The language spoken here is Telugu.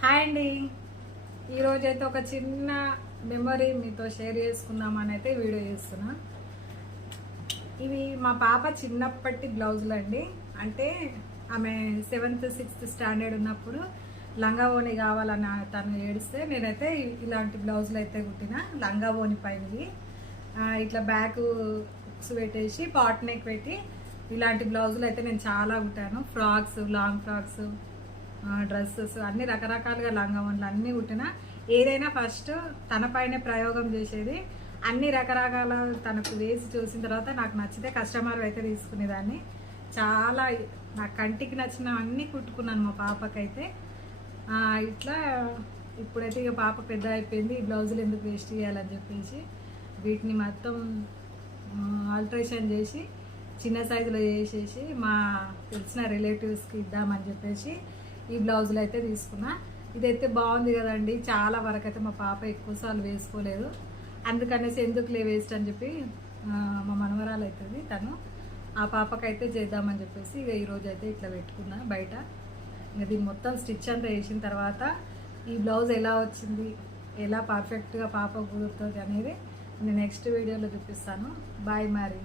హాయ్ అండి. ఈరోజైతే ఒక చిన్న మెమరీ మీతో షేర్ చేసుకుందామని అయితే వీడియో చేస్తున్నా. ఇవి మా పాప చిన్నప్పటి బ్లౌజులు అండి. అంటే ఆమె 7th 6th స్టాండర్డ్ ఉన్నప్పుడు లంగా ఓని కావాలని తను ఏడిస్తే నేనైతే ఇలాంటి బ్లౌజులు అయితే కుట్టిన. లంగా ఓని పైనవి ఇట్లా బ్యాక్ హుక్స్ పెట్టేసి పాట్ నెక్ పెట్టి ఇలాంటి బ్లౌజులు అయితే నేను చాలా కుట్టాను. ఫ్రాక్స్, లాంగ్ ఫ్రాక్స్, డ్రెస్సెస్ అన్ని రకరకాలుగా లంగా ఓన్లు అన్నీ కుట్టిన. ఏదైనా ఫస్ట్ తన పైన ప్రయోగం చేసేది. అన్ని రకరకాల తనకు వేసి చూసిన తర్వాత నాకు నచ్చితే కస్టమర్ అయితే తీసుకునేదాన్ని. చాలా నా కంటికి నచ్చిన అన్నీ కుట్టుకున్నాను మా పాపకైతే. ఇట్లా ఇప్పుడైతే ఇక పాప పెద్ద అయిపోయింది. ఈ బ్లౌజులు ఎందుకు వేస్ట్ చేయాలని చెప్పేసి వీటిని మొత్తం ఆల్ట్రేషన్ చేసి చిన్న సైజులో చేసేసి మా తెలిసిన రిలేటివ్స్కి ఇద్దామని చెప్పేసి ఈ బ్లౌజులు అయితే తీసుకున్నా. ఇదైతే బాగుంది కదండి. చాలా వరకు అయితే మా పాప ఎక్కువసార్లు వేసుకోలేదు. అందుకనేసి ఎందుకులే వేస్ట్ అని చెప్పి మా మనవరాలు అవుతుంది తను, ఆ పాపకైతే చేద్దామని చెప్పేసి ఇక ఈరోజు అయితే ఇట్లా పెట్టుకున్నా బయట. ఇక దీన్ని మొత్తం స్టిచ్ అంతా వేసిన తర్వాత ఈ బ్లౌజ్ ఎలా వచ్చింది, ఎలా పర్ఫెక్ట్గా పాప కుదురుతుంది అనేది నేను నెక్స్ట్ వీడియోలో చూపిస్తాను. బాయ్ మరి.